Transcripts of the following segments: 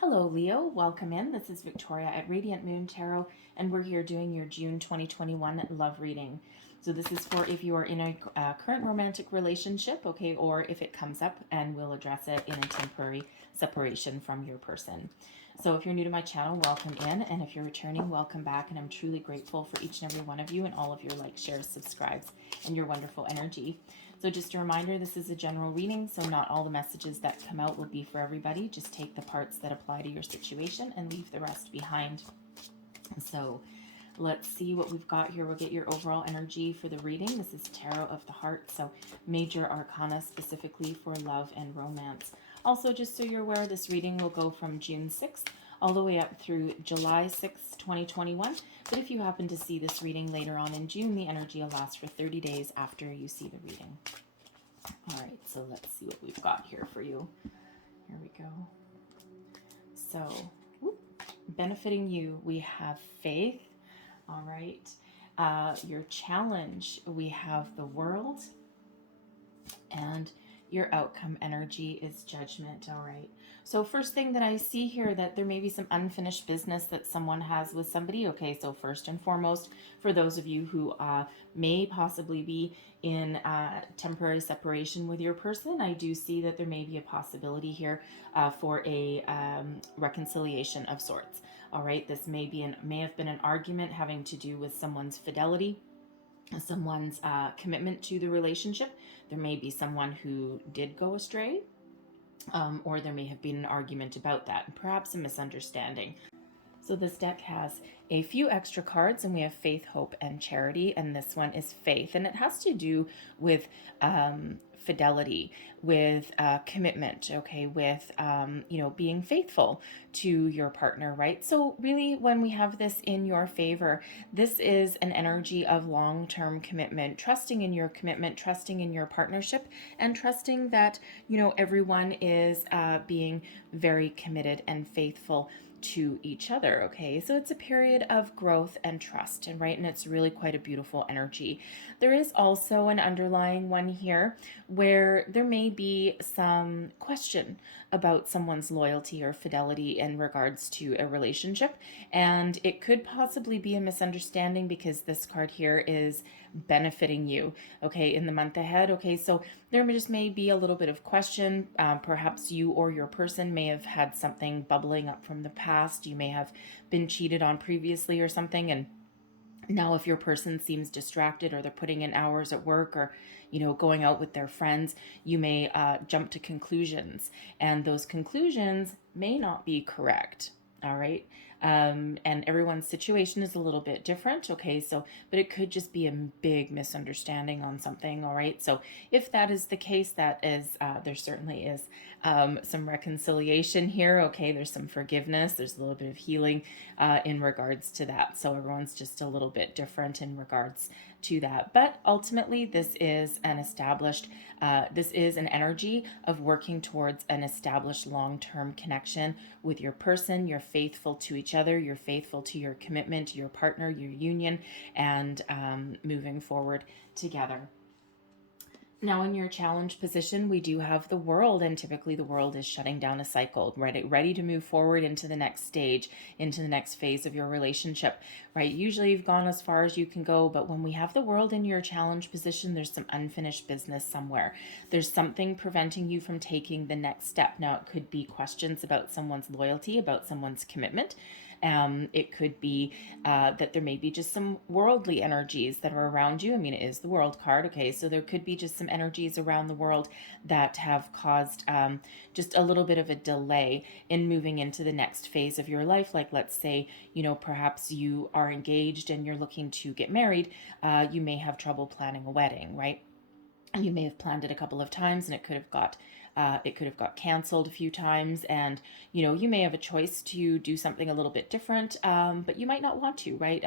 Hello, Leo. Welcome in. This is Victoria at Radiant Moon Tarot, and we're here doing your June 2021 love reading. So this is for if you are in a current romantic relationship, okay, or if it comes up, and we'll address it in a temporary separation from your person. So if you're new to my channel, welcome in, and if you're returning, welcome back, and I'm truly grateful for each and every one of you and all of your likes, shares, subscribes, and your wonderful energy. So just a reminder, this is a general reading, so not all the messages that come out will be for everybody. Just take the parts that apply to your situation and leave the rest behind. So let's see what we've got here. We'll get your overall energy for the reading. This is Tarot of the Heart, so major arcana specifically for love and romance. Also, just so you're aware, this reading will go from June 6th all the way up through July 6th, 2021. But if you happen to see this reading later on in June, the energy will last for 30 days after you see the reading. All right, so let's see what we've got here for you. Here we go. So, benefiting you, we have faith. All right. Your challenge, we have the world. And your outcome energy is judgment. All right. So first thing that I see here, that there may be some unfinished business that someone has with somebody. Okay, so first and foremost, for those of you who may possibly be in temporary separation with your person, I do see that there may be a possibility here for a reconciliation of sorts. All right, this may have been an argument having to do with someone's fidelity, someone's commitment to the relationship. There may be someone who did go astray, or there may have been an argument about that, perhaps a misunderstanding. So this deck has a few extra cards, and we have faith, hope, and charity, and this one is faith, and it has to do with fidelity, with commitment, okay, with being faithful to your partner, right? So really, when we have this in your favor, this is an energy of long-term commitment, trusting in your commitment, trusting in your partnership, and trusting that everyone is being very committed and faithful to each other. Okay, so it's a period of growth and trust, and it's really quite a beautiful energy. There is also an underlying one here where there may be some question about someone's loyalty or fidelity in regards to a relationship, and it could possibly be a misunderstanding because this card here is benefiting you, okay, in the month ahead. Okay, so there just may be a little bit of question. Perhaps you or your person may have had something bubbling up from the past. You may have been cheated on previously or something, and now if your person seems distracted, or they're putting in hours at work, or going out with their friends, you may jump to conclusions, and those conclusions may not be correct. All right. And everyone's situation is a little bit different. Okay, so, but it could just be a big misunderstanding on something. All right, so if that is the case, that is, there certainly is some reconciliation here. Okay, there's some forgiveness, there's a little bit of healing in regards to that. So everyone's just a little bit different in regards to that. But ultimately, this is an energy of working towards an established long-term connection with your person. You're faithful to each other, you're faithful to your commitment, to your partner, your union, and moving forward together. Now, in your challenge position, we do have the world, and typically the world is shutting down a cycle, ready to move forward into the next stage, into the next phase of your relationship, right? Usually you've gone as far as you can go, but when we have the world in your challenge position, there's some unfinished business somewhere. There's something preventing you from taking the next step. Now, it could be questions about someone's loyalty, about someone's commitment. It could be that there may be just some worldly energies that are around you. I mean, it is the world card, okay? So there could be just some energies around the world that have caused just a little bit of a delay in moving into the next phase of your life. Like, let's say, perhaps you are engaged and you're looking to get married. You may have trouble planning a wedding, right? You may have planned it a couple of times, and it could have got canceled a few times, and you may have a choice to do something a little bit different, but you might not want to, right?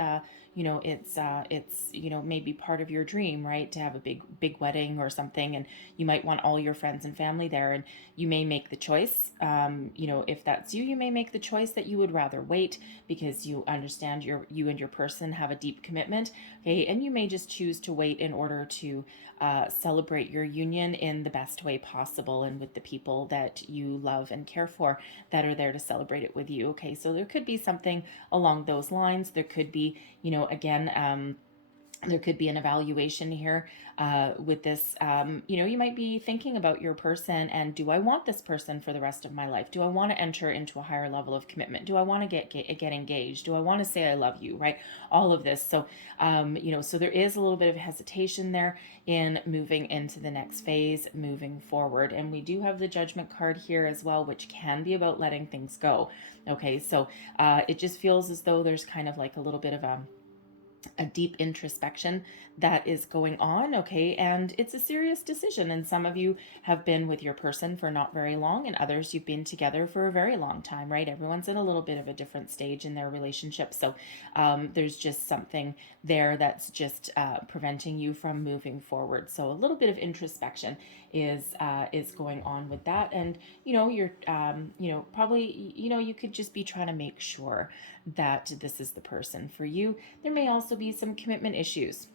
It's maybe part of your dream, right, to have a big wedding or something, and you might want all your friends and family there, and you may make the choice, if that's you may make the choice that you would rather wait because you understand you and your person have a deep commitment, okay, and you may just choose to wait in order to celebrate your union in the best way possible and connection with the people that you love and care for that are there to celebrate it with you. Okay, so there could be something along those lines. There could be, again, there could be an evaluation here with this. You might be thinking about your person and, do I want this person for the rest of my life? Do I want to enter into a higher level of commitment? Do I want to get engaged? Do I want to say I love you? Right? All of this. So, so there is a little bit of hesitation there in moving into the next phase, moving forward. And we do have the Judgment card here as well, which can be about letting things go. Okay, so it just feels as though there's kind of like a little bit of a deep introspection that is going on. Okay, and it's a serious decision, and some of you have been with your person for not very long, and others you've been together for a very long time, right? Everyone's in a little bit of a different stage in their relationship, so there's just something there that's just preventing you from moving forward. So a little bit of introspection is going on with that, and you're probably you could just be trying to make sure that this is the person for you. There may also be some commitment issues,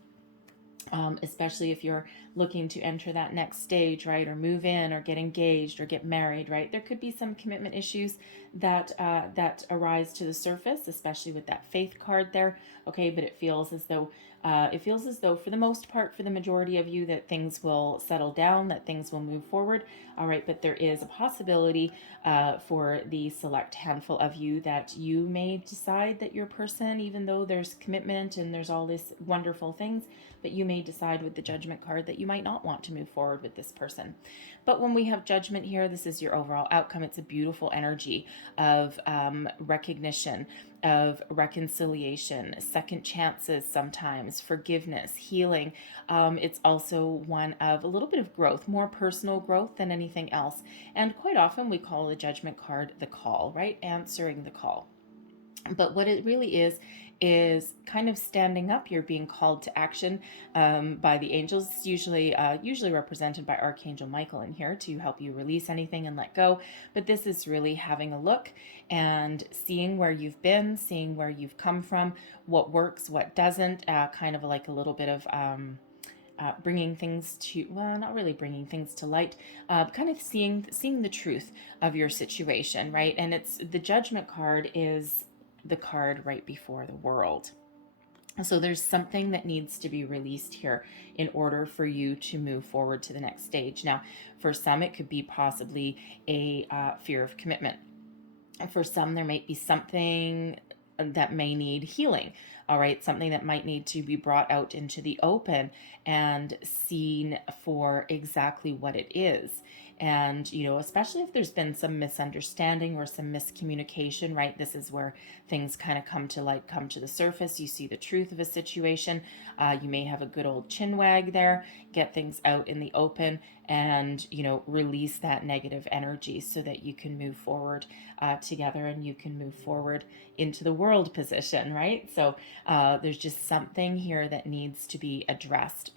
especially if you're looking to enter that next stage, right? Or move in or get engaged or get married, right? There could be some commitment issues that arise to the surface, especially with that Faith card there. Okay, but it feels as though for the most part, for the majority of you, that things will settle down, that things will move forward. All right, but there is a possibility for the select handful of you that you may decide that your person, even though there's commitment and there's all these wonderful things, but you may decide with the Judgment card that you might not want to move forward with this person. But when we have Judgment here, this is your overall outcome. It's a beautiful energy of recognition, of reconciliation, second chances sometimes, forgiveness, healing. It's also one of a little bit of growth, more personal growth than anything else. And quite often we call the Judgment card the call, right? Answering the call. But what it really is kind of standing up. You're being called to action by the angels. It's usually represented by Archangel Michael in here to help you release anything and let go. But this is really having a look and seeing where you've been, seeing where you've come from, what works, what doesn't, kind of like a little bit of bringing things to, well, not really bringing things to light, kind of seeing the truth of your situation, right? And it's the Judgment card is the card right before the World. So there's something that needs to be released here in order for you to move forward to the next stage. Now, for some, it could be possibly a fear of commitment. And for some, there might be something that may need healing. All right, something that might need to be brought out into the open and seen for exactly what it is. And, especially if there's been some misunderstanding or some miscommunication, right? This is where things kind of come to light, come to the surface. You see the truth of a situation. You may have a good old chin wag there, get things out in the open and, release that negative energy so that you can move forward together and you can move forward into the World position, right? So there's just something here that needs to be addressed.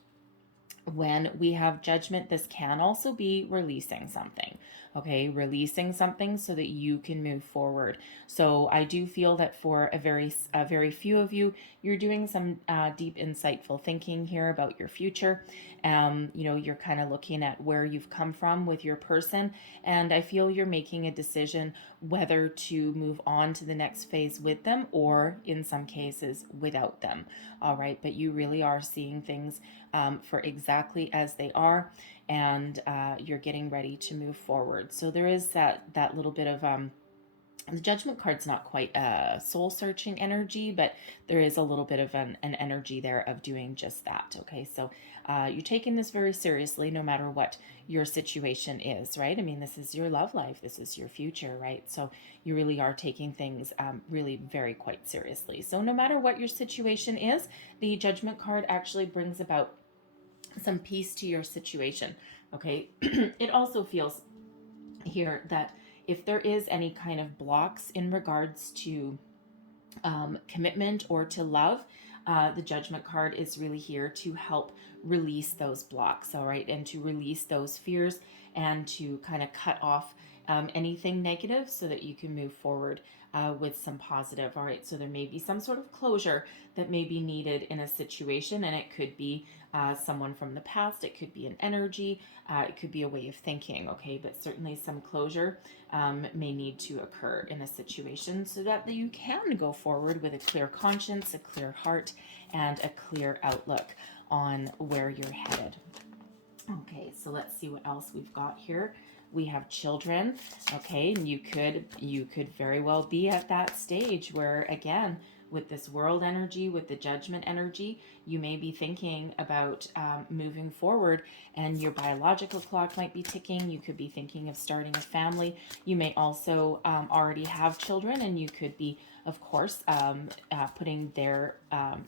When we have Judgment, this can also be releasing something, okay? Releasing something so that you can move forward. So I do feel that for a very few of you, you're doing some deep, insightful thinking here about your future. You're kind of looking at where you've come from with your person, and I feel you're making a decision whether to move on to the next phase with them or in some cases without them. All right, but you really are seeing things for exactly as they are, and you're getting ready to move forward. So there is that little bit of the Judgment card's not quite a soul-searching energy, but there is a little bit of an energy there of doing just that, okay? So you're taking this very seriously no matter what your situation is, right? I mean, this is your love life. This is your future, right? So you really are taking things really very quite seriously. So no matter what your situation is, the Judgment card actually brings about some peace to your situation, okay? It also feels here that if there is any kind of blocks in regards to commitment or to love, the Judgment card is really here to help release those blocks, all right, and to release those fears and to kind of cut off anything negative so that you can move forward with some positive. All right, so there may be some sort of closure that may be needed in a situation, and it could be someone from the past, it could be an energy, it could be a way of thinking, okay, but certainly some closure may need to occur in a situation so that you can go forward with a clear conscience, a clear heart, and a clear outlook on where you're headed. Okay, so let's see what else we've got here. We have children, okay, and you could very well be at that stage where, again, with this world energy, with the judgment energy, you may be thinking about moving forward, and your biological clock might be ticking. You could be thinking of starting a family. You may also already have children, and you could be, of course, putting their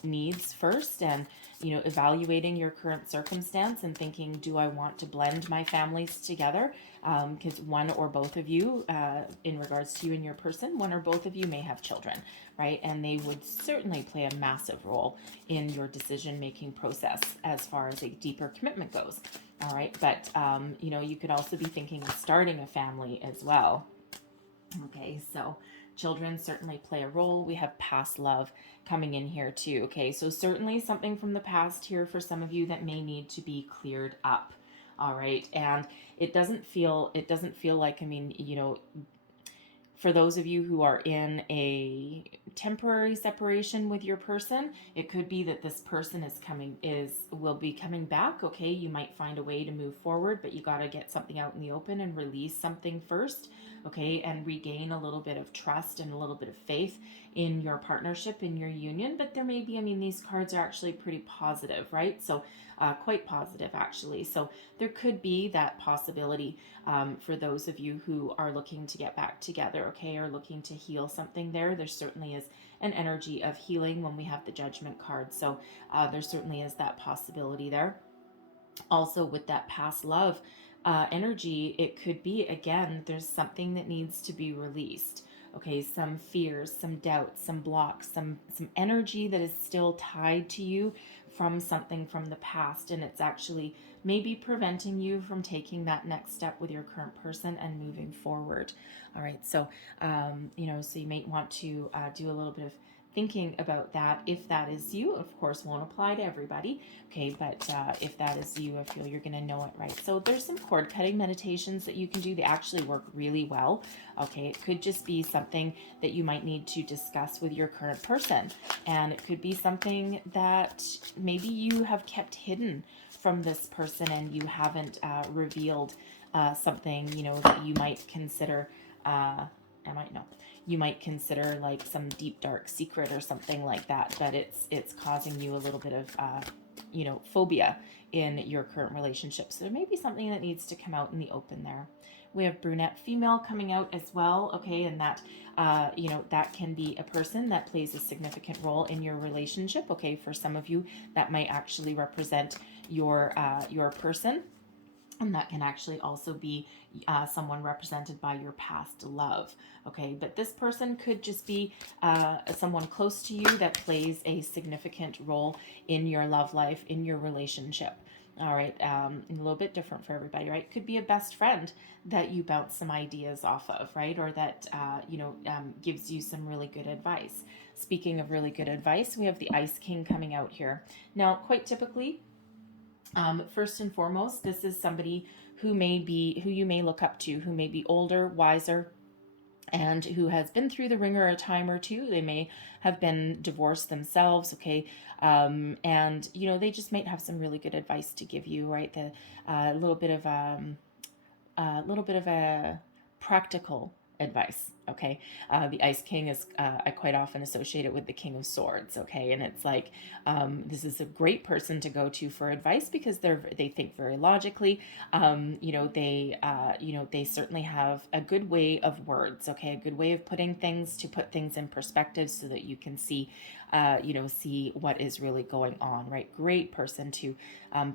needs first, and evaluating your current circumstance and thinking, do I want to blend my families together? Because one or both of you, in regards to you and your person, one or both of you may have children, right? And they would certainly play a massive role in your decision-making process as far as a deeper commitment goes. All right, but you could also be thinking of starting a family as well. Okay, so children certainly play a role. We have past love coming in here too. Okay, so certainly something from the past here for some of you that may need to be cleared up. All right, and it doesn't feel like, for those of you who are in a temporary separation with your person, it could be that this person will be coming back. Okay, you might find a way to move forward, but you got to get something out in the open and release something first, okay, and regain a little bit of trust and a little bit of faith in your partnership, in your union. But there may be, these cards are actually pretty positive, right? So quite positive, actually. So there could be that possibility for those of you who are looking to get back together, okay, or looking to heal something there. There certainly is an energy of healing when we have the Judgment card. So there certainly is that possibility there. Also, with that past love energy, it could be, again, there's something that needs to be released. Okay, some fears, some doubts, some blocks, some energy that is still tied to you from something from the past, and it's actually maybe preventing you from taking that next step with your current person and moving forward. All right, so so you might want to do a little bit of thinking about that. If that is you, of course, won't apply to everybody, okay, but if that is you, I feel you're going to know it, right? So there's some cord cutting meditations that you can do. They actually work really well, okay? It could just be something that you might need to discuss with your current person, and it could be something that maybe you have kept hidden from this person and you haven't revealed something, that you might consider you might consider like some deep dark secret or something like that, but it's causing you a little bit of phobia in your current relationship. So there may be something that needs to come out in the open there. We have brunette female coming out as well, okay, and that that can be a person that plays a significant role in your relationship. Okay, for some of you that might actually represent your person. And that can actually also be someone represented by your past love. Okay, but this person could just be someone close to you that plays a significant role in your love life, in your relationship. All right, a little bit different for everybody, right? Could be a best friend that you bounce some ideas off of, right? Or that, gives you some really good advice. Speaking of really good advice, we have the Ice King coming out here. Now, quite typically, first and foremost, this is somebody who you may look up to, who may be older, wiser, and who has been through the ringer a time or two. They may have been divorced themselves, okay, and they just might have some really good advice to give you, right? A little bit of a practical advice, okay? The Ice King is I quite often associate it with the King of Swords, okay? And it's like this is a great person to go to for advice because they think very logically. They certainly have a good way of words, okay? A good way of putting things, to put things in perspective so that you can see what is really going on, right? Great person to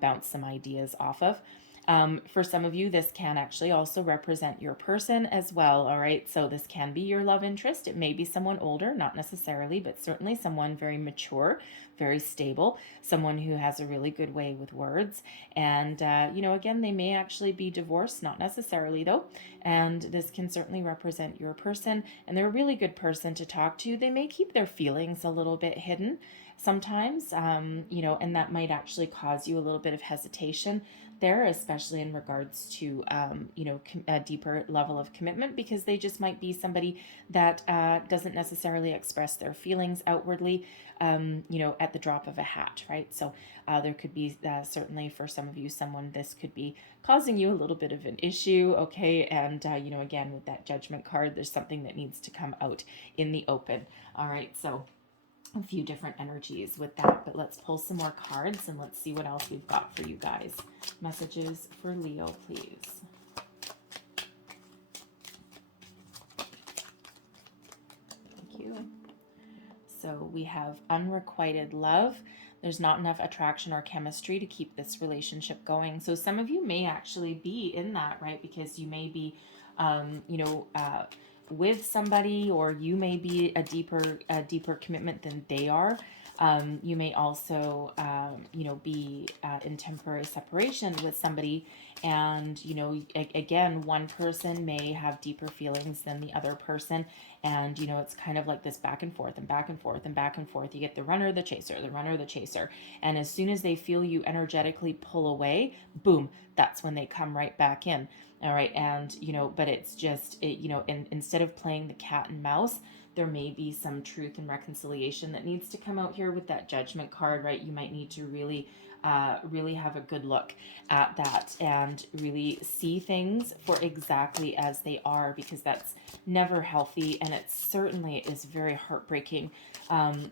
bounce some ideas off of. For some of you, this can actually also represent your person as well. All right. So this can be your love interest. It may be someone older, not necessarily, but certainly someone very mature, very stable, someone who has a really good way with words. And, again, they may actually be divorced, not necessarily though. And this can certainly represent your person. And they're a really good person to talk to. They may keep their feelings a little bit hidden sometimes, and that might actually cause you a little bit of hesitation there, especially in regards to, a deeper level of commitment, because they just might be somebody that doesn't necessarily express their feelings outwardly, at the drop of a hat, right? So there could be certainly for some of you, this could be causing you a little bit of an issue, okay? And, again, with that Judgment card, there's something that needs to come out in the open, all right? So a few different energies with that, but let's pull some more cards and let's see what else we've got for you guys. Messages for Leo, please. Thank you. So we have unrequited love. There's not enough attraction or chemistry to keep this relationship going. So some of you may actually be in that, right? Because you may be, with somebody, or you may be a deeper commitment than they are. You may also, be in temporary separation with somebody, and again, one person may have deeper feelings than the other person, and it's kind of like this back and forth and back and forth and back and forth. You get the runner, the chaser, and as soon as they feel you energetically pull away, boom, that's when they come right back in. All right. And, but it's just, instead of playing the cat and mouse, there may be some truth and reconciliation that needs to come out here with that Judgment card, right? You might need to really have a good look at that and really see things for exactly as they are, because that's never healthy. And it certainly is very heartbreaking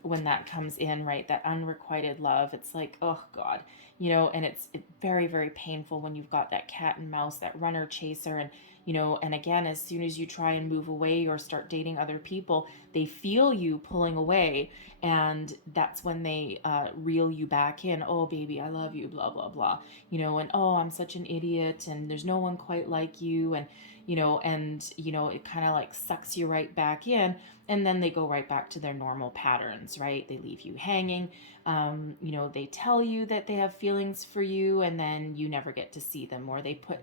when that comes in, right? That unrequited love. It's like, oh God, and it's very, very painful when you've got that cat and mouse, that runner chaser. And, and again, as soon as you try and move away or start dating other people, they feel you pulling away. And that's when they reel you back in. Oh, baby, I love you, blah, blah, blah. And oh, I'm such an idiot, and there's no one quite like you. And, it kind of like sucks you right back in. And then they go right back to their normal patterns, right? They leave you hanging. They tell you that they have feelings for you, and then you never get to see them, or they put,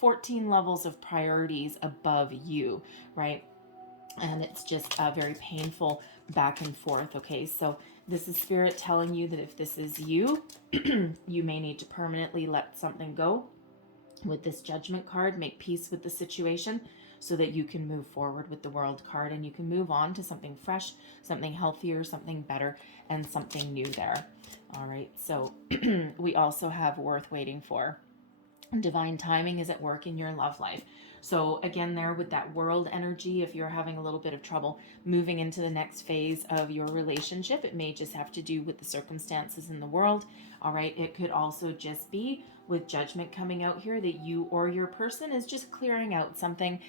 14 levels of priorities above you, right? And it's just very painful back and forth. Okay, so this is Spirit telling you that if this is you, you may need to permanently let something go with this Judgment card, make peace with the situation, so that you can move forward with the World card, and you can move on to something fresh, something healthier, something better, and something new there. All right, so we also have Worth Waiting For. Divine timing is at work in your love life. So again, there with that World energy, if you're having a little bit of trouble moving into the next phase of your relationship, it may just have to do with the circumstances in the world. All right, it could also just be with Judgment coming out here that you or your person is just clearing out something,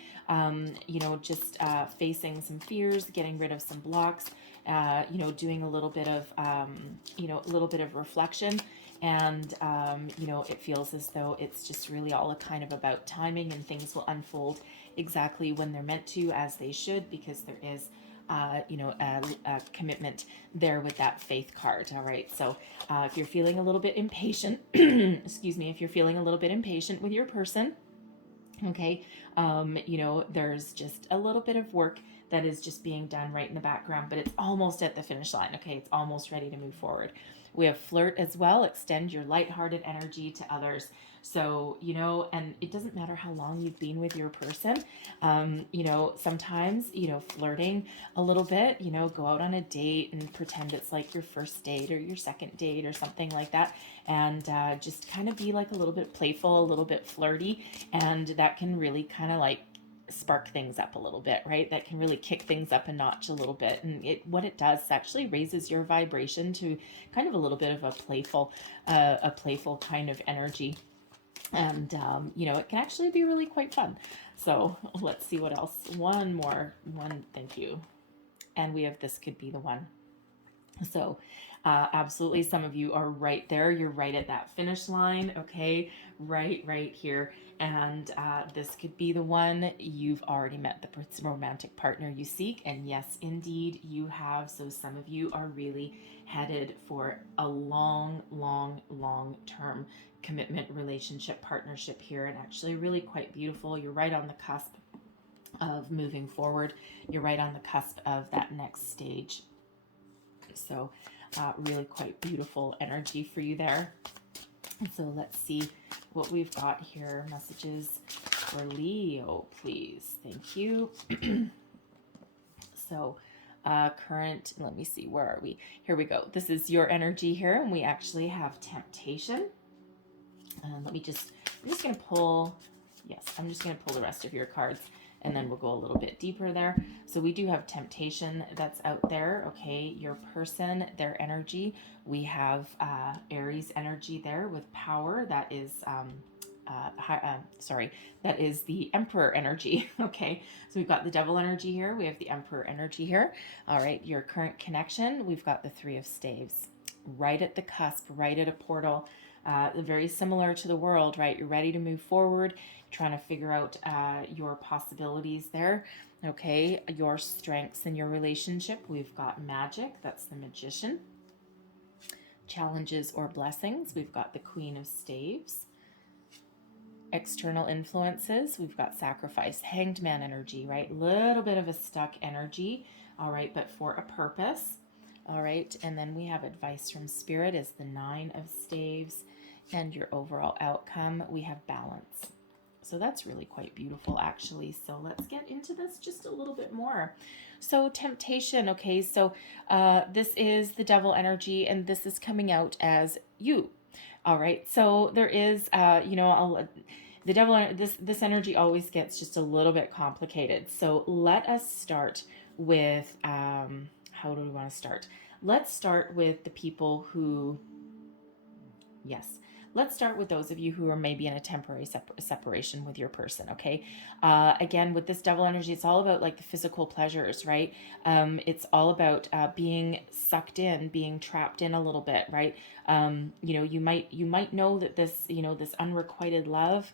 facing some fears, getting rid of some blocks, doing a little bit of reflection. And, it feels as though it's just really all kind of about timing, and things will unfold exactly when they're meant to, as they should, because there is, a commitment there with that Faith card. All right. So if you're feeling a little bit impatient, if you're feeling a little bit impatient with your person, okay, there's just a little bit of work that is just being done right in the background, but it's almost at the finish line. Okay, it's almost ready to move forward. We have Flirt as well. Extend your lighthearted energy to others. So, and it doesn't matter how long you've been with your person. Sometimes, flirting a little bit, go out on a date and pretend it's like your first date or your second date or something like that. And just kind of be like a little bit playful, a little bit flirty. And that can really kind of like spark things up a little bit, right? That can really kick things up a notch a little bit. And what it does actually raises your vibration to kind of a little bit of a playful kind of energy. And, it can actually be really quite fun. So let's see what else. One more. Thank you. And we have This Could Be the One. So Absolutely. Some of you are right there. You're right at that finish line. Okay. Right here. And this could be the one. You've already met the romantic partner you seek. And yes, indeed, you have. So some of you are really headed for a long term commitment, relationship, partnership here. And actually, really quite beautiful. You're right on the cusp of moving forward. You're right on the cusp of that next stage. So really quite beautiful energy for you there. So let's see what we've got here. Messages for Leo, please. Thank you. So current, let me see, where are we? Here we go. This is your energy here, and we actually have temptation. I'm just going to pull, yes, I'm just going to pull the rest of your cards, and then we'll go a little bit deeper there. So we do have temptation that's out there. Okay, your person, their energy. We have Aries energy there with power. That is that is the Emperor energy. Okay, so we've got the Devil energy here. We have the Emperor energy here. All right, your current connection. We've got the Three of Staves, right at the cusp, right at a portal. Very similar to the world, right? You're ready to move forward, trying to figure out your possibilities there. Okay, your strengths in your relationship. We've got magic, that's the Magician. Challenges or blessings, we've got the Queen of Staves. External influences, we've got sacrifice, Hanged Man energy, right? Little bit of a stuck energy, all right, but for a purpose. All right, and then we have advice from Spirit is the Nine of Staves, and your overall outcome, we have balance. So that's really quite beautiful, actually. So let's get into this just a little bit more. So temptation, okay, so this is the Devil energy, and this is coming out as you. All right, so there is, the Devil, this energy always gets just a little bit complicated. So let us start with, how do we want to start? Let's start with the people who, yes, let's start with those of you who are maybe in a temporary separation with your person, okay? Again, with this Devil energy, it's all about like the physical pleasures, right? It's all about being sucked in, being trapped in a little bit, right? You might know that this, this unrequited love,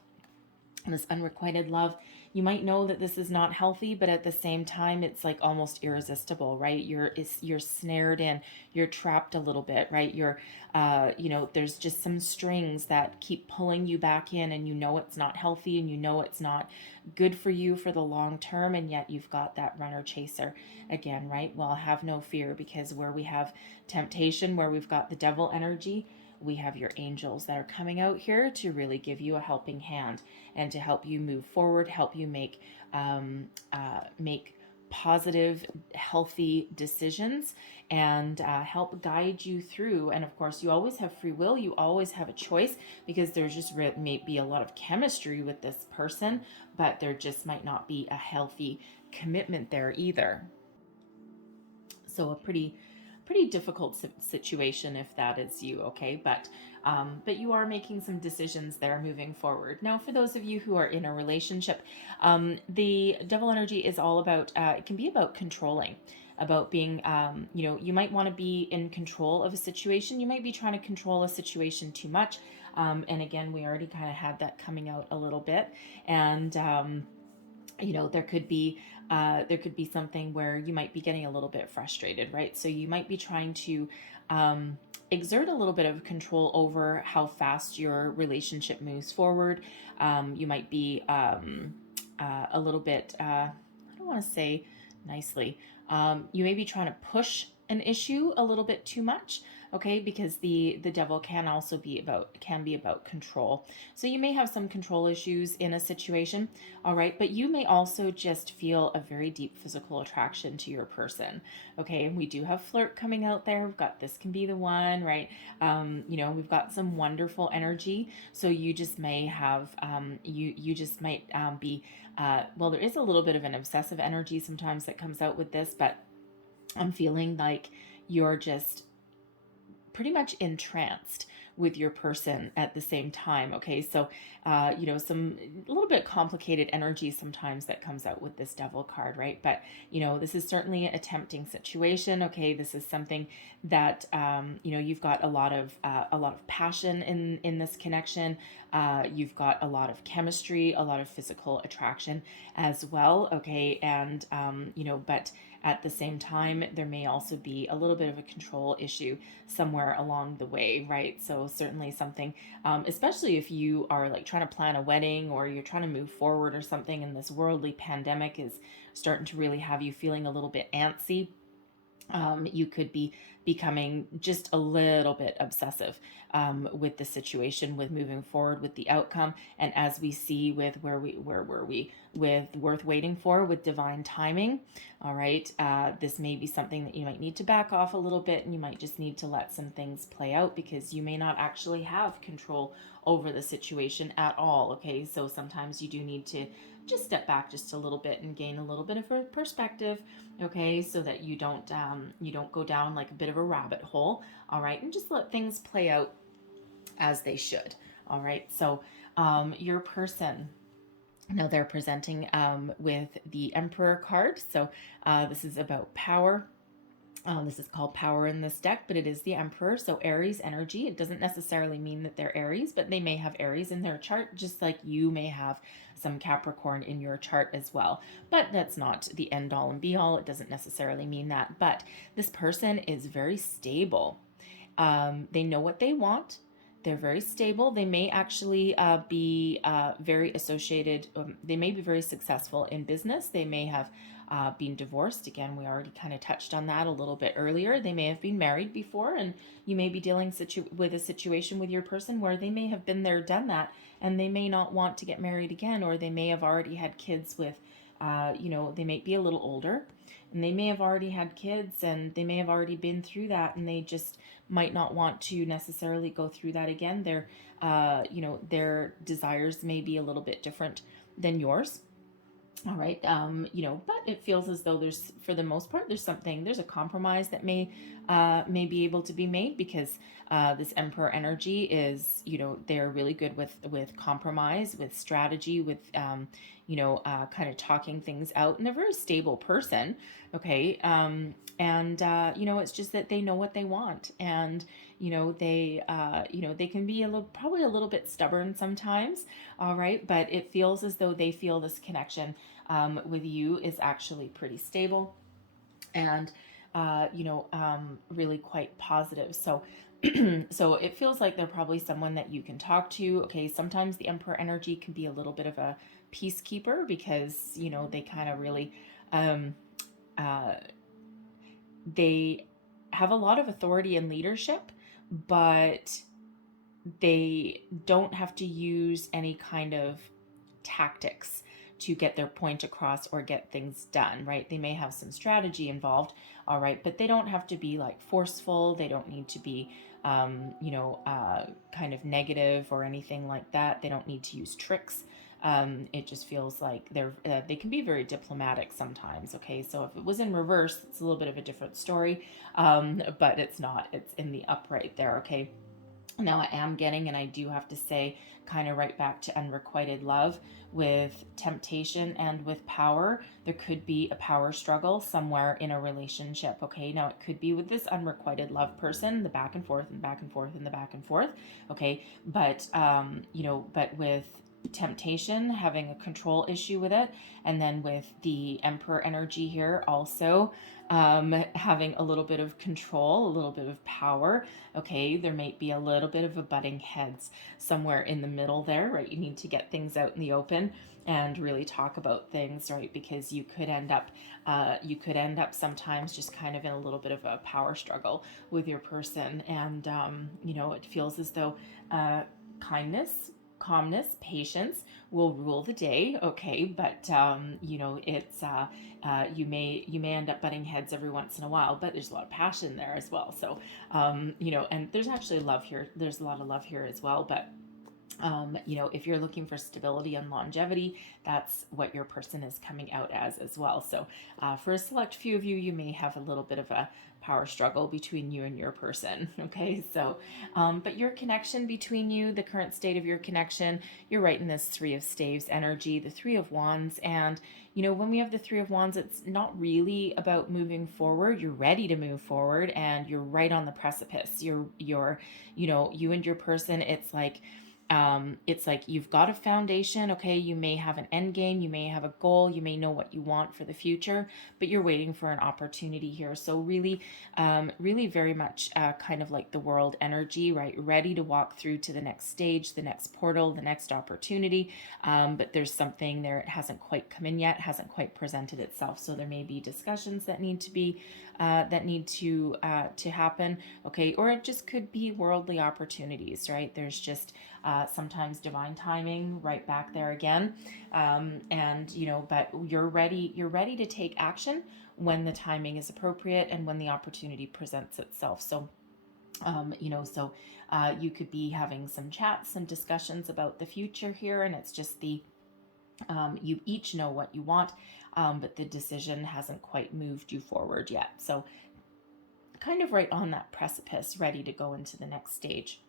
you might know that this is not healthy, but at the same time it's like almost irresistible, right? You're snared in, you're trapped a little bit, right? You're there's just some strings that keep pulling you back in, and it's not healthy, and it's not good for you for the long term, and yet you've got that runner chaser again, right? Well, have no fear, because where we have temptation, where we've got the Devil energy, we have your angels that are coming out here to really give you a helping hand and to help you move forward, help you make positive, healthy decisions, and help guide you through. And of course, you always have free will. You always have a choice, because there's just may be a lot of chemistry with this person, but there just might not be a healthy commitment there either. So a pretty difficult situation if that is you, okay? But you are making some decisions there moving forward. Now, for those of you who are in a relationship, the Devil energy is all about, it can be about controlling, about being, you might want to be in control of a situation. You might be trying to control a situation too much. And again, we already kind of had that coming out a little bit. And, there could be something where you might be getting a little bit frustrated, right? So you might be trying to exert a little bit of control over how fast your relationship moves forward. You might be a little bit, I don't want to say nicely, you may be trying to push an issue a little bit too much, okay? Because the Devil can also be about control. So you may have some control issues in a situation, all right? But you may also just feel a very deep physical attraction to your person, okay? And we do have flirt coming out there. We've got this can be the one, right? We've got some wonderful energy. So you just may have, you just might be, well, there is a little bit of an obsessive energy sometimes that comes out with this, but I'm feeling like you're just pretty much entranced with your person at the same time. Okay, so you know, some a little bit complicated energy sometimes that comes out with this Devil card, right? But you know, this is certainly a tempting situation. Okay, this is something that you know, you've got a lot of passion in this connection. You've got a lot of chemistry, a lot of physical attraction as well. Okay, and you know, but at the same time, there may also be a little bit of a control issue somewhere along the way, right? So certainly something, especially if you are like trying to plan a wedding or you're trying to move forward or something, and this worldly pandemic is starting to really have you feeling a little bit antsy. You could be becoming just a little bit obsessive with the situation, with moving forward with the outcome. And as we see with where were we with worth waiting for with divine timing, all right, this may be something that you might need to back off a little bit, and you might just need to let some things play out because you may not actually have control over the situation at all. Okay, so sometimes you do need to just step back just a little bit and gain a little bit of a perspective, okay, so that you don't go down like a bit of a rabbit hole, all right, and just let things play out as they should, all right. So your person, now they're presenting with the Emperor card, so this is about power. This is called power in this deck, but it is the Emperor, so Aries energy. It doesn't necessarily mean that they're Aries, but they may have Aries in their chart, just like you may have some Capricorn in your chart as well. But that's not the end all and be all. It doesn't necessarily mean that. But this person is very stable. They know what they want. They're very stable. They may actually be very associated. They may be very successful in business. They may have been divorced. Again, we already kind of touched on that a little bit earlier. They may have been married before, and you may be dealing with a situation with your person where they may have been there, done that, and they may not want to get married again, or they may have already had kids with, you know, they may be a little older, and they may have already had kids, and they may have already been through that, and they just might not want to necessarily go through that again. Their, you know, their desires may be a little bit different than yours. All right, you know, but it feels as though there's, for the most part, there's a compromise that may be able to be made, because this Emperor energy is, you know, they're really good with compromise, with strategy, with you know, kind of talking things out, and they're a very stable person. Okay, and you know, it's just that they know what they want, and you know, they can be probably a little bit stubborn sometimes. All right, but it feels as though they feel this connection with you is actually pretty stable, and you know, really quite positive. So so it feels like they're probably someone that you can talk to. Okay, sometimes the Emperor energy can be a little bit of a peacekeeper, because you know, they kind of really uh, they have a lot of authority and leadership, but they don't have to use any kind of tactics to get their point across or get things done, right? They may have some strategy involved, all right, but they don't have to be like forceful. They don't need to be, you know, kind of negative or anything like that. They don't need to use tricks. It just feels like they can be very diplomatic sometimes. Okay, so if it was in reverse, it's a little bit of a different story, but it's not. It's in the upright there. Okay. Now I am getting, and I do have to say, kind of right back to unrequited love with temptation and with power. There could be a power struggle somewhere in a relationship. Okay, now it could be with this unrequited love person, the back and forth and back and forth and the back and forth. Okay, but you know, but with temptation, having a control issue with it, and then with the Emperor energy here also having a little bit of control, a little bit of power. Okay, there might be a little bit of a butting heads somewhere in the middle there, right? You need to get things out in the open and really talk about things, right? Because you could end up sometimes just kind of in a little bit of a power struggle with your person, and you know, it feels as though kindness, calmness, patience will rule the day. Okay, but you know, it's you may end up butting heads every once in a while, but there's a lot of passion there as well. So you know, and there's actually love here. There's a lot of love here as well, but You know, if you're looking for stability and longevity, that's what your person is coming out as well. So for a select few of you, you may have a little bit of a power struggle between you and your person. Okay, so but your connection between you, the current state of your connection, you're right in this Three of Staves energy, the Three of Wands. And you know, when we have the Three of Wands, it's not really about moving forward. You're ready to move forward and you're right on the precipice. You're you know, you and your person, it's like you've got a foundation. Okay, you may have an end game, you may have a goal, you may know what you want for the future, but you're waiting for an opportunity here. So really, really very much kind of like the world energy, right? Ready to walk through to the next stage, the next portal, the next opportunity. But there's something there, it hasn't quite come in yet, hasn't quite presented itself. So there may be discussions that need to be to happen. Okay, or it just could be worldly opportunities, right? There's just sometimes divine timing right back there again. And you know, but you're ready to take action when the timing is appropriate and when the opportunity presents itself. So you know, so you could be having some chats, some discussions about the future here, and it's just you each know what you want, but the decision hasn't quite moved you forward yet. So kind of right on that precipice, ready to go into the next stage.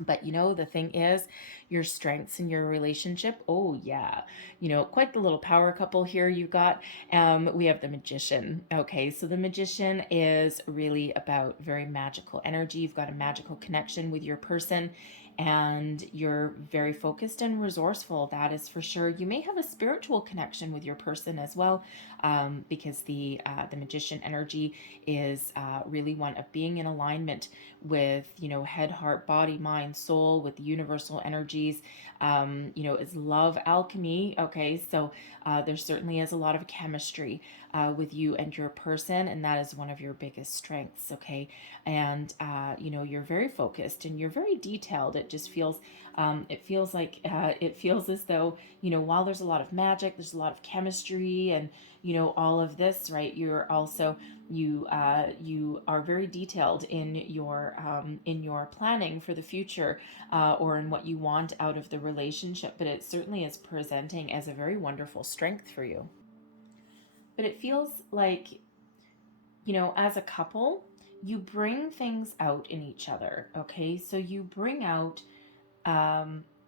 But you know, the thing is, your strengths in your relationship, oh yeah, you know, quite the little power couple here you got. We have the Magician. Okay, so the Magician is really about very magical energy. You've got a magical connection with your person and you're very focused and resourceful. That is for sure. You may have a spiritual connection with your person as well, because the Magician energy is really one of being in alignment with, you know, head, heart, body, mind, soul, with the universal energies. You know, is love alchemy. Okay, so there certainly is a lot of chemistry with you and your person, and that is one of your biggest strengths. Okay, and you know, you're very focused and you're very detailed. It just feels it feels as though, you know, while there's a lot of magic, there's a lot of chemistry and, you know, all of this, right? You're also you are very detailed in your planning for the future, or in what you want out of the relationship, but it certainly is presenting as a very wonderful strength for you. But it feels like, you know, as a couple, you bring things out in each other. Okay, so you bring out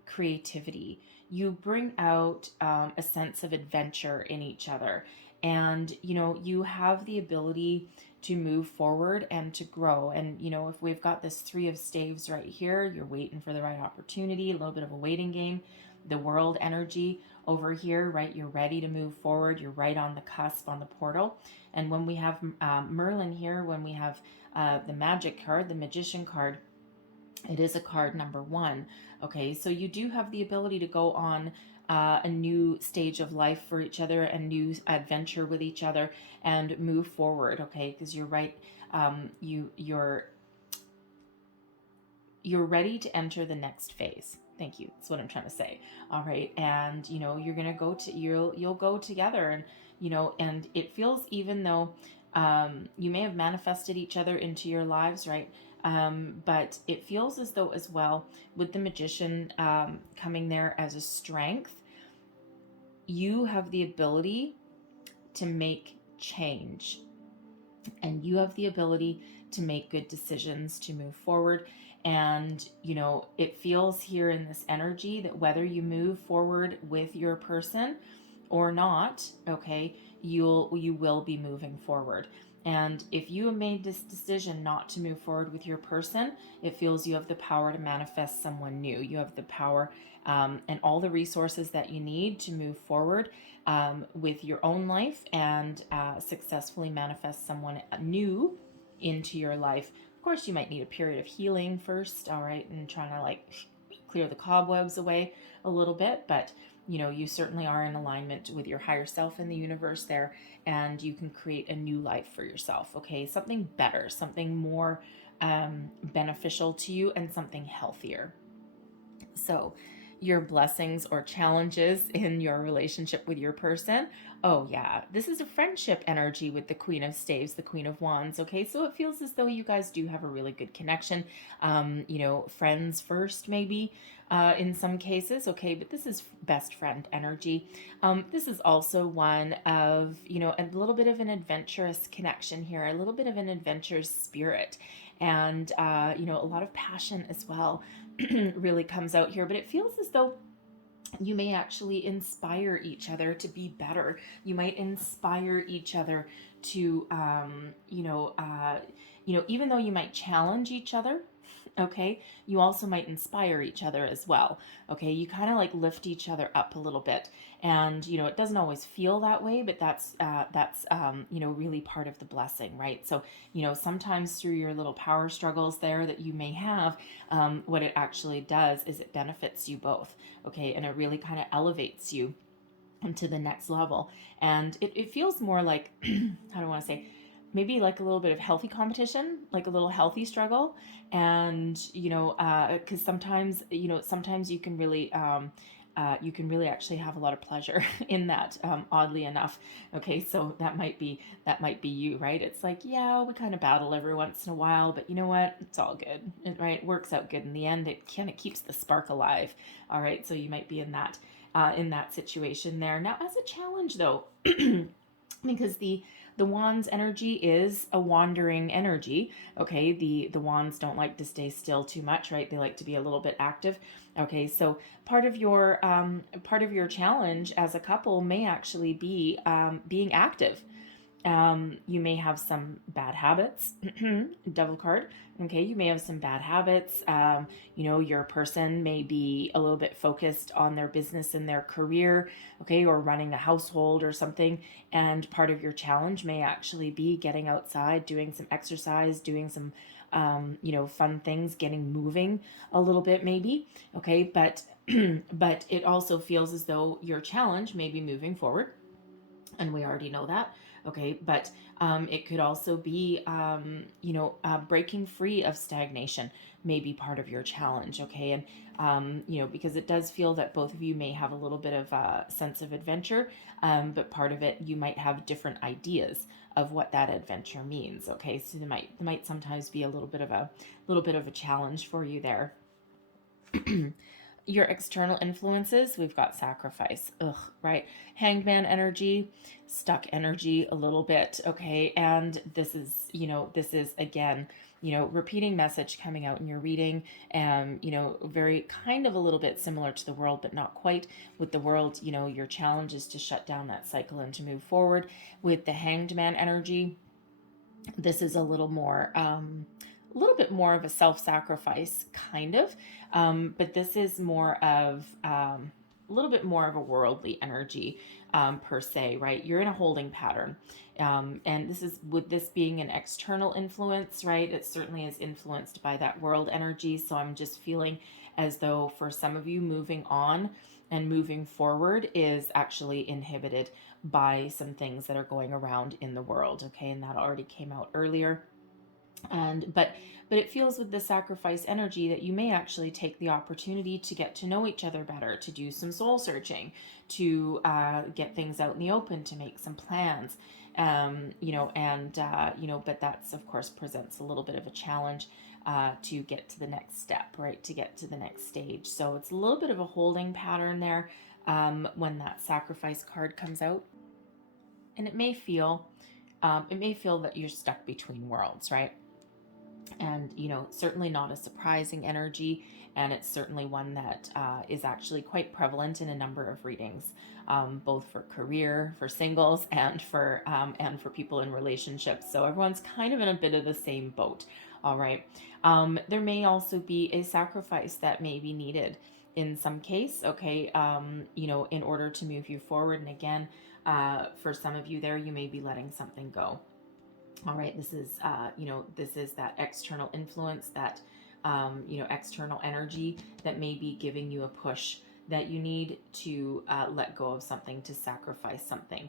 creativity, you bring out a sense of adventure in each other, and you know, you have the ability to move forward and to grow. And you know, if we've got this Three of Staves right here, you're waiting for the right opportunity, a little bit of a waiting game. The world energy over here, right? You're ready to move forward, you're right on the cusp, on the portal. And when we have Merlin here, when we have the magic card, the Magician card, it is a card number one. Okay, so you do have the ability to go on a new stage of life for each other, a new adventure with each other, and move forward. Okay, because you're right. You're ready to enter the next phase. Thank you. That's what I'm trying to say. All right, and you know, you're gonna go to you'll go together, and you know, and it feels, even though you may have manifested each other into your lives, right? But it feels as though, as well, with the Magician coming there as a strength, you have the ability to make change, and you have the ability to make good decisions, to move forward. And you know, it feels here in this energy that whether you move forward with your person or not, okay, you will be moving forward. And if you have made this decision not to move forward with your person, it feels you have the power to manifest someone new. You have the power and all the resources that you need to move forward with your own life and successfully manifest someone new into your life. Of course, you might need a period of healing first, all right, and trying to like clear the cobwebs away a little bit, but you know, you certainly are in alignment with your higher self in the universe there, and you can create a new life for yourself. Okay, something better, something more beneficial to you, and something healthier. So your blessings or challenges in your relationship with your person. Oh yeah, this is a friendship energy with the Queen of Staves, the Queen of Wands. Okay, so it feels as though you guys do have a really good connection. Friends first, maybe in some cases. Okay, but this is best friend energy. This is also one of, a little bit of an adventurous connection here, a little bit of an adventurous spirit, and, a lot of passion as well really comes out here. But it feels as though you may actually inspire each other to be better. You might inspire each other to, even though you might challenge each other, okay, you also might inspire each other as well. Okay, you kind of like lift each other up a little bit, and it doesn't always feel that way, but that's really part of the blessing, right? So sometimes through your little power struggles there that you may have, what it actually does is it benefits you both, okay, and it really kind of elevates you to the next level. And it feels more like how do I want to say, maybe like a little bit of healthy competition, like a little healthy struggle. And because sometimes you can really actually have a lot of pleasure in that, oddly enough. Okay, so that might be you, right? It's like, yeah, we kind of battle every once in a while, but you know what, it's all good, right? It works out good in the end. It kind of keeps the spark alive. All right, so you might be in that situation there. Now, as a challenge though, because the wands energy is a wandering energy. Okay, the wands don't like to stay still too much, right? They like to be a little bit active. Okay, so part of your challenge as a couple may actually be being active. You may have some bad habits. Devil card. Okay, you may have some bad habits. Your person may be a little bit focused on their business and their career, okay, or running a household or something. And part of your challenge may actually be getting outside, doing some exercise, doing some, fun things, getting moving a little bit, maybe. Okay, but but it also feels as though your challenge may be moving forward, and we already know that. Okay, but it could also be, breaking free of stagnation may be part of your challenge. Okay, and because it does feel that both of you may have a little bit of a sense of adventure, but part of it you might have different ideas of what that adventure means. Okay, so there might sometimes be a little bit of a challenge for you there. Your external influences, we've got sacrifice. Ugh, right? Hangman energy, stuck energy a little bit, okay? And this is again, repeating message coming out in your reading, and, very kind of a little bit similar to the world, but not quite. With the world, your challenge is to shut down that cycle and to move forward. With the hanged man energy, this is a little bit more of a self-sacrifice kind of, but this is more of, a little bit more of a worldly energy, per se, right? You're in a holding pattern, and this is, with this being an external influence, right? It certainly is influenced by that world energy. So I'm just feeling as though for some of you, moving on and moving forward is actually inhibited by some things that are going around in the world. Okay, and that already came out earlier. And but it feels with the sacrifice energy that you may actually take the opportunity to get to know each other better, to do some soul searching, to get things out in the open, to make some plans, but that's, of course, presents a little bit of a challenge, to get to the next step, right? To get to the next stage. So it's a little bit of a holding pattern there, when that sacrifice card comes out. And it may feel that you're stuck between worlds, right? And certainly not a surprising energy, and it's certainly one that is actually quite prevalent in a number of readings, both for career, for singles, and for people in relationships. So everyone's kind of in a bit of the same boat. All right. There may also be a sacrifice that may be needed in some case, okay, in order to move you forward. And again, for some of you there, you may be letting something go. All right, this is that external influence, that external energy that may be giving you a push that you need to let go of something, to sacrifice something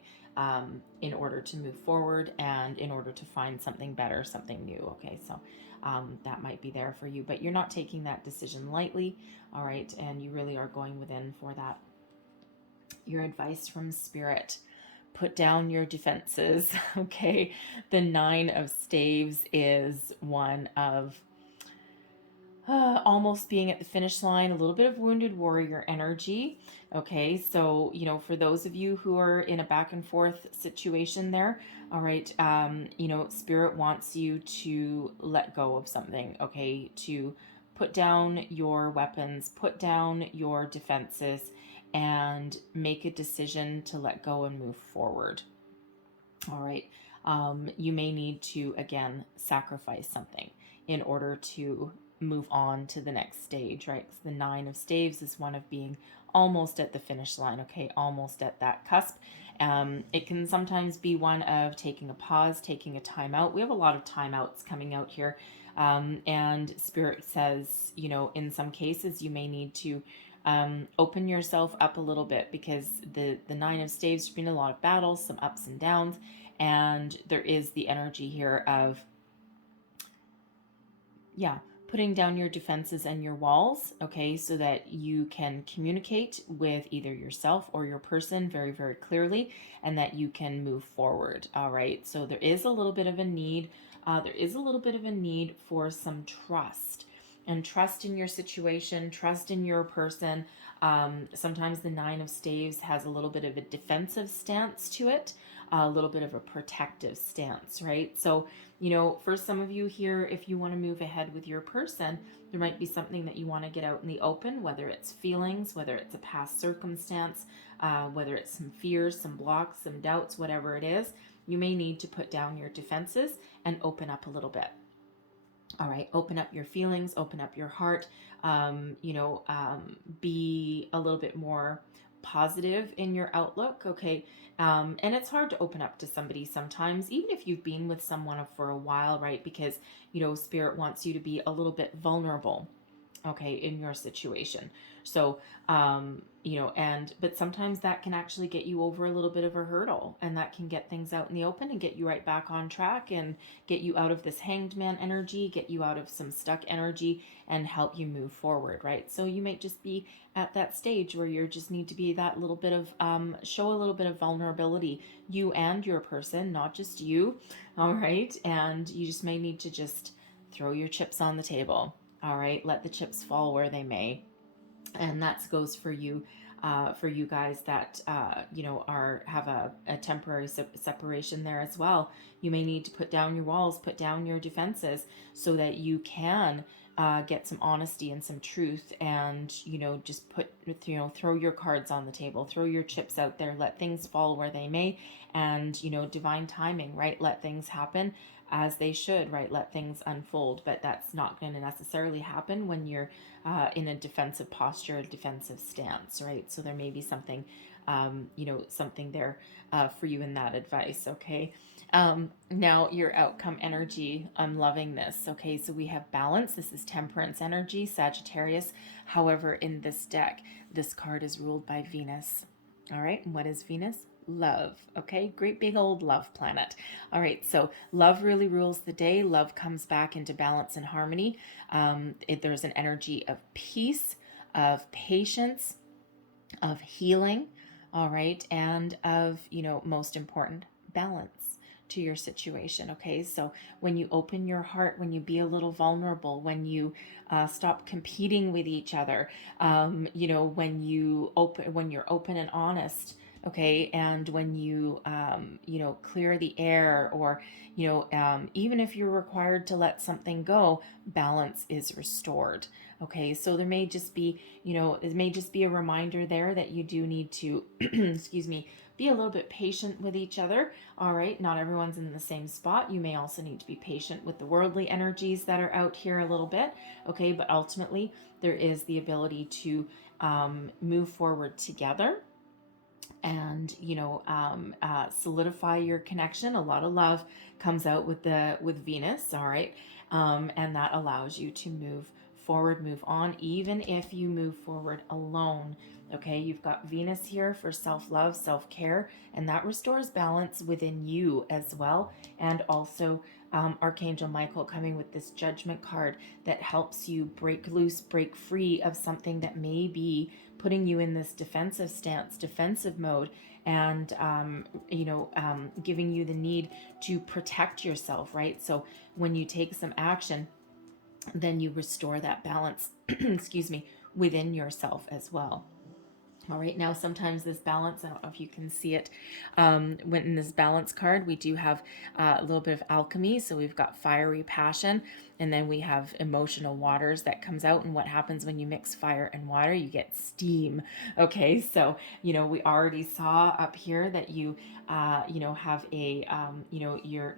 in order to move forward and in order to find something better, something new. Okay, so that might be there for you, but you're not taking that decision lightly. All right, and you really are going within for that. Your advice from Spirit: put down your defenses. Okay, the Nine of Staves is one of almost being at the finish line, a little bit of wounded warrior energy. Okay, so, for those of you who are in a back and forth situation there, all right, Spirit wants you to let go of something, okay, to put down your weapons, put down your defenses, and make a decision to let go and move forward. All right, you may need to, again, sacrifice something in order to move on to the next stage, right? Because the Nine of Staves is one of being almost at the finish line, okay, almost at that cusp. It can sometimes be one of taking a pause, taking a time out. We have a lot of timeouts coming out here. And Spirit says, in some cases, you may need to open yourself up a little bit, because the Nine of Staves, there's been a lot of battles, some ups and downs, and there is the energy here of, putting down your defenses and your walls, okay, so that you can communicate with either yourself or your person very, very clearly, and that you can move forward. All right, so there is a little bit of a need. For some trust, and trust in your situation, trust in your person. Sometimes the Nine of Staves has a little bit of a defensive stance to it, a little bit of a protective stance, right? So, for some of you here, if you want to move ahead with your person, there might be something that you want to get out in the open, whether it's feelings, whether it's a past circumstance, whether it's some fears, some blocks, some doubts, whatever it is. You may need to put down your defenses and open up a little bit. All right, open up your feelings, open up your heart, be a little bit more positive in your outlook, okay? And it's hard to open up to somebody sometimes, even if you've been with someone for a while, right? Because, Spirit wants you to be a little bit vulnerable, okay, in your situation. So, but sometimes that can actually get you over a little bit of a hurdle, and that can get things out in the open and get you right back on track and get you out of this hanged man energy, get you out of some stuck energy, and help you move forward, right? So you might just be at that stage where you just need to be that little bit of, show a little bit of vulnerability, you and your person, not just you, all right? And you just may need to just throw your chips on the table. All right, let the chips fall where they may. And that goes for you guys that have a temporary separation there as well. You may need to put down your walls, put down your defenses, so that you can get some honesty and some truth, and just throw your cards on the table, throw your chips out there, let things fall where they may, and divine timing, right? Let things happen as they should, right? Let things unfold. But that's not going to necessarily happen when you're in a defensive posture, a defensive stance, right? So there may be something, something there for you in that advice, okay? Now your outcome energy, I'm loving this, okay? So we have balance. This is temperance energy, Sagittarius. However, in this deck, this card is ruled by Venus. All right, and what is Venus? Love, okay? Great big old love planet. All right, so love really rules the day. Love comes back into balance and harmony. There's an energy of peace, of patience, of healing, all right, and of, most important, balance to your situation, okay? So when you open your heart, when you be a little vulnerable, when you stop competing with each other, when you're open and honest, okay, and when you clear the air, or even if you're required to let something go, balance is restored, okay? So there may just be a reminder there that you do need to excuse me, be a little bit patient with each other. All right, not everyone's in the same spot. You may also need to be patient with the worldly energies that are out here a little bit, okay? But ultimately, there is the ability to move forward together and solidify your connection. A lot of love comes out with Venus, all right, and that allows you to move forward, move on, even if you move forward alone. Okay, you've got Venus here for self-love, self-care, and that restores balance within you as well. And also Archangel Michael coming with this Judgment card that helps you break loose, break free of something that may be putting you in this defensive stance, defensive mode, and giving you the need to protect yourself, right? So when you take some action, then you restore that balance, excuse me, within yourself as well. All right, now sometimes this balance, I don't know if you can see it, when in this balance card, we do have a little bit of alchemy. So we've got fiery passion, and then we have emotional waters that comes out. And what happens when you mix fire and water? You get steam. Okay, so, we already saw up here that you have a, you're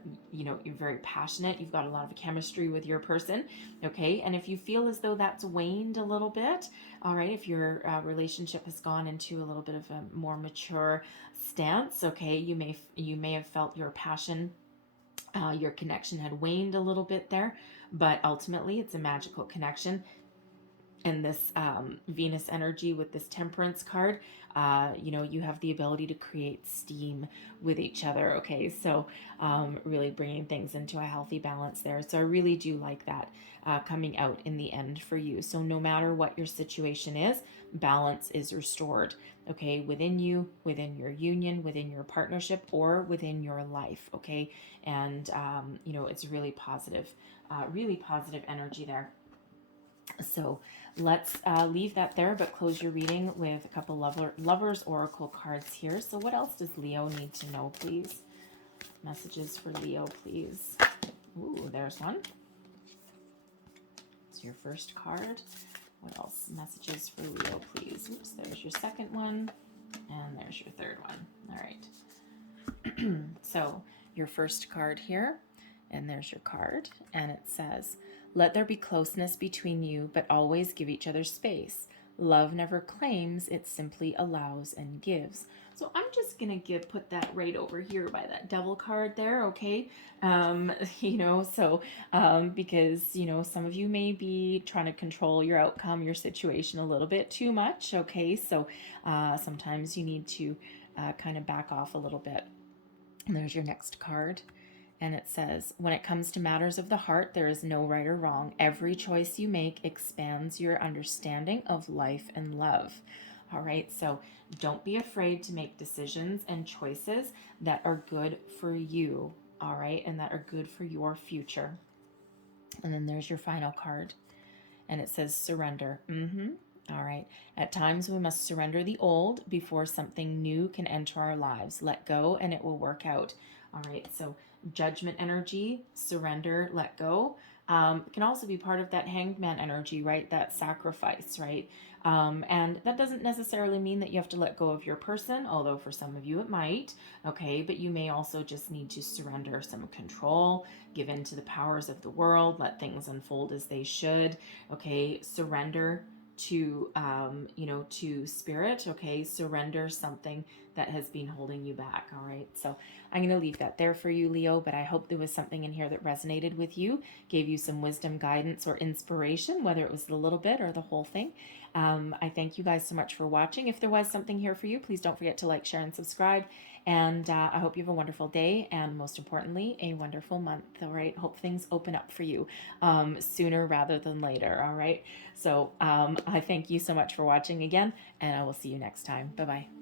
very passionate. You've got a lot of chemistry with your person. Okay, and if you feel as though that's waned a little bit, all right, if your relationship has gone into a little bit of a more mature stance, okay, you may have felt your passion, your connection had waned a little bit there, but ultimately it's a magical connection. And this Venus energy with this Temperance card, you have the ability to create steam with each other. Okay, so really bringing things into a healthy balance there. So I really do like that coming out in the end for you. So no matter what your situation is, balance is restored. Okay, within you, within your union, within your partnership, or within your life. Okay, and it's really positive energy there. So let's leave that there, but close your reading with a couple lovers oracle cards here. So what else does Leo need to know, please? Messages for Leo, please. Ooh, there's one. It's your first card. What else? Messages for Leo, please. Oops, there's your second one, and there's your third one. All right. So your first card here, and there's your card, and it says, let there be closeness between you, but always give each other space. Love never claims, it simply allows and gives. So I'm just going to put that right over here by that Devil card there, okay? Because, some of you may be trying to control your outcome, your situation a little bit too much, okay? So sometimes you need to kind of back off a little bit. And there's your next card. And it says, when it comes to matters of the heart, there is no right or wrong. Every choice you make expands your understanding of life and love. All right, so don't be afraid to make decisions and choices that are good for you, all right, and that are good for your future. And then there's your final card, and it says surrender. All right, at times we must surrender the old before something new can enter our lives. Let go and it will work out. All right, so Judgment energy, surrender, let go. Can also be part of that Hanged Man energy, right? That sacrifice, right? And that doesn't necessarily mean that you have to let go of your person, although for some of you it might, okay? But you may also just need to surrender some control, give in to the powers of the world, let things unfold as they should, okay? Surrender to to spirit, okay? Surrender something that has been holding you back. All right, so I'm going to leave that there for you, Leo, but I hope there was something in here that resonated with you, gave you some wisdom, guidance, or inspiration, whether it was a little bit or the whole thing. I thank you guys so much for watching. If there was something here for you, please don't forget to like, share, and subscribe. And I hope you have a wonderful day, and most importantly, a wonderful month. All right, hope things open up for you sooner rather than later. All right, so I thank you so much for watching again, and I will see you next time. Bye-bye.